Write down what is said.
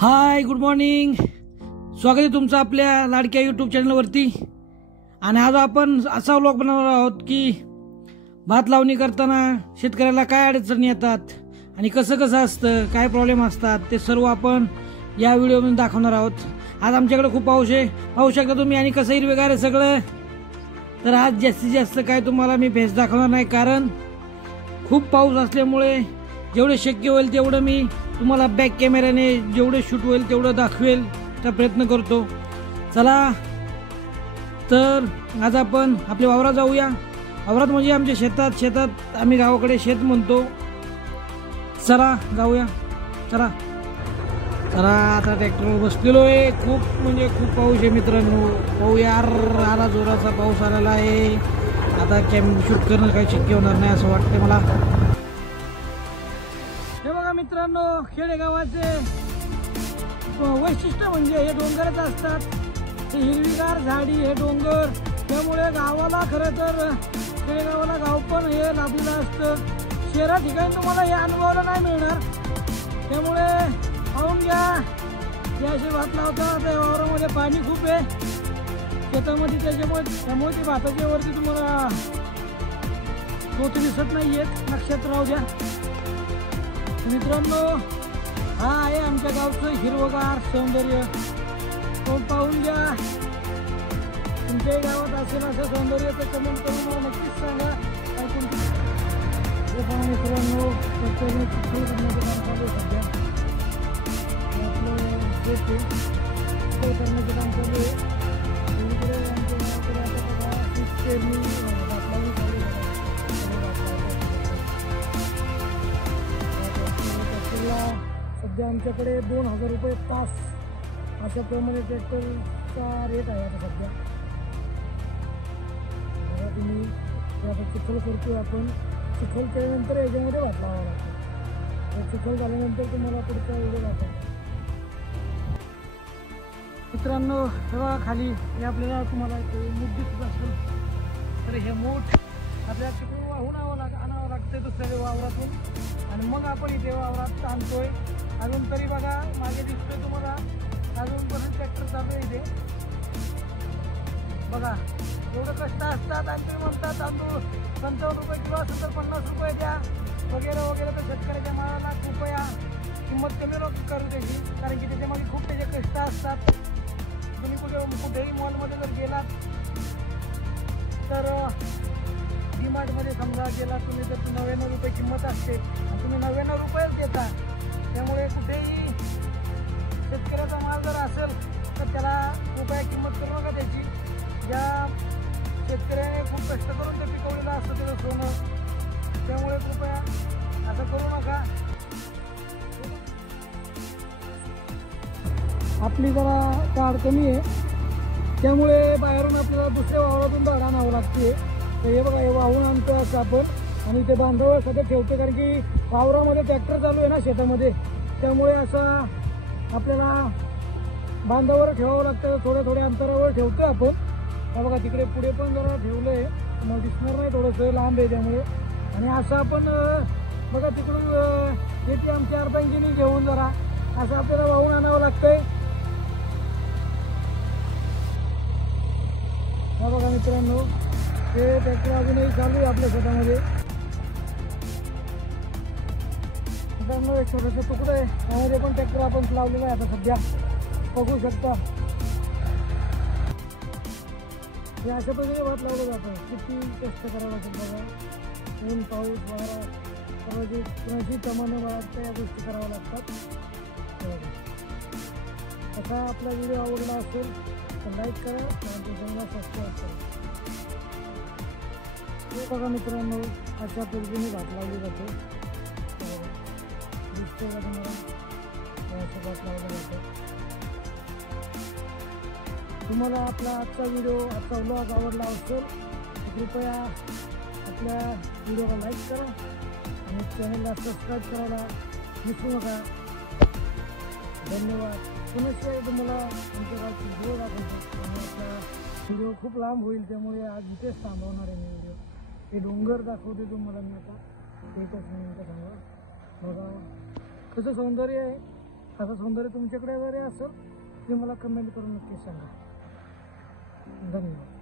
हाय, good morning. स्वागत आहे तुमचं आपल्या लाडक्या यूट्यूब चॅनलवरती. आणि आज आपण असा व्लॉग बनवणार आहोत की भात लावणी करताना शेतकऱ्याला काय अडचणी येतात आणि कसं कसं असतं, काय प्रॉब्लेम असतात, ते सर्व आपण या व्हिडिओमध्ये दाखवणार आहोत. आज आमच्याकडे खूप पाऊस आहे, पाहू शकता तुम्ही, आणि कसं हिरवेगार आहे सगळं. तर आज जास्तीत जास्त काय तुम्हाला मी भेस दाखवणार नाही, कारण खूप पाऊस असल्यामुळे जेवढे शक्य होईल तेवढं मी तुम्हाला बॅक कॅमेऱ्याने जेवढे शूट होईल तेवढं दाखवेल चा प्रयत्न करतो. चला तर आज आपण आपल्या वावरात जाऊया. वावरात म्हणजे आमच्या शेतात आम्ही गावाकडे शेत म्हणतो. चला जाऊया. चला आता ट्रॅक्टरवर बसलेलो आहे. खूप पाऊस आहे मित्रांनो. पाहू यार, आला जोराचा पाऊस आलेला आहे. आता शूट करणं काही शक्य होणार नाही असं वाटतं मला. हे बघा मित्रांनो, खेडेगावाचे वैशिष्ट्य म्हणजे हे डोंगरच असतात. हे हिरवीगार झाडी, हे डोंगर, त्यामुळे गावाला खरं तर खेडेगावाला गाव पण हे लाभलेलं असतं. शहरा ठिकाणी तुम्हाला हे अनुभवायला नाही मिळणार. त्यामुळे पाहून घ्या. हे असे भात लावतात. त्या वावरामध्ये पाणी खूप आहे शेतामध्ये, त्यामुळे ते भाताच्या वरती तुम्हाला पोत दिसत नाही आहेत. लक्षात राहू द्या मित्रांनो. हा आहे आमच्या गावचं हिरवगार सौंदर्य. तो पाहून घ्या. तुमच्याही गावात असेल असं सौंदर्य तर कमेंट करून मला नक्कीच सांगा. मित्रांनो, सध्या करण्याचं काम चालू आहे. सध्या आमच्याकडे 2000 रुपये तास अशा प्रमाणे ट्रॅक्टरचा रेट आहे आता सध्या. तुम्ही आता चिखल करतो आपण. चिखल केल्यानंतर याच्यामध्ये भात लावावा लागतो. चिखल झाल्यानंतर तुम्हाला पुढचा व्हिडिओ दाखवा. मित्रांनो, तेव्हा खाली हे आपल्याला तुम्हाला मूठ दिसत असेल तर हे मूठ आपल्याला तिकडून वाहून आणावं लागतं दुसऱ्या वावरातून, आणि मग आपण इथे वावरात आणतोय. अजून तरी बघा मागे दिसतोय तुम्हाला, अजूनपर्यंत ट्रॅक्टर चालू आहे इथे. बघा एवढं कष्ट असतात. आणि तुम्ही म्हणतात तांदूळ 55 रुपये किलो असेल तर 50 रुपये द्या वगैरे. तर शेतकऱ्याच्या मालाला कृपया किंमत कमी करू द्यायची, कारण की त्याच्यामध्ये खूप त्याचे कष्ट असतात. तुम्ही कुठेही मॉलमध्ये जर गेलात तर डीमार्टमध्ये समजा गेला तुम्ही, तर 99 रुपये किंमत असते आणि तुम्ही 99 रुपयेच देता. त्यामुळे कुठेही शेतकऱ्याचा माल जर असेल तर त्याला कृपया किंमत करू नका त्याची. ज्या शेतकऱ्याने खूप कष्ट करून ते पिकवलेलं असतं त्याचं सोनं, त्यामुळे कृपया असं करू नका. आपली जरा काळ कमी आहे, त्यामुळे बाहेरून आपल्याला दुसऱ्या वावरातून भाडं आणावं लागते. तर हे बघा, हे वाहून आणतो असं आपण, आणि ते बांधावर सगळं ठेवतो, कारण की वावरामध्ये ट्रॅक्टर चालू आहे ना शेतामध्ये. त्यामुळे असं आपल्याला बांधावर ठेवावं लागतं. थोड्या अंतरावर ठेवतो आपण. हा बघा, तिकडे पुढे पण जरा ठेवलं आहे, मग दिसणार नाही, थोडंसं लांब आहे त्यामुळे. आणि असं आपण बघा तिकडून येते आमच्या अर्धांगिनी घेऊन जरा असं आपल्याला वाहून आणावं लागतंय. हा बघा मित्रांनो, हे ट्रॅक्टर अजूनही चालू आहे आपल्या शेतामध्ये. मित्रांनो, एक छोटंसं तुकडं आहे, त्यामध्ये पण ट्रॅक्टर आपण लावलेलं आहे आता सध्या, बघू शकता. हे अशा पद्धतीने भात लावलं जातं. किती कष्ट करावं लागतं बघा. ऊन, पाऊस, वारा, कोणाची प्रमाणे वाढतं, या गोष्टी कराव्या लागतात. असा आपला व्हिडिओ आवडला असेल तर लाईक करा आणि चॅनलला सबस्क्राईब करा. हे बघा मित्रांनो, अशा पद्धतीने भात लावली जाते. दिसतोय का तुम्हाला? असं भात लावलं जातं. तुम्हाला आपला आजचा व्लॉग आवडला असेल तर कृपया आपल्या व्हिडिओला लाईक करा आणि चॅनलला सबस्क्राईब करायला विसरू नका. धन्यवाद. पुन्हा तुम्हाला आमच्या गावची व्हिडिओ दाखवतो, आणि आपला व्हिडिओ खूप लांब होईल, त्यामुळे आज इथेच थांबवणार आहे मी व्हिडिओ. हे डोंगर दाखवते तुम्हाला मी आता. एकच मिनिट थांबा. बघा कसं सौंदर्य आहे. असं सौंदर्य तुमच्याकडे जरी असेल ते मला कमेंट करून नक्की सांगा. धन्यवाद.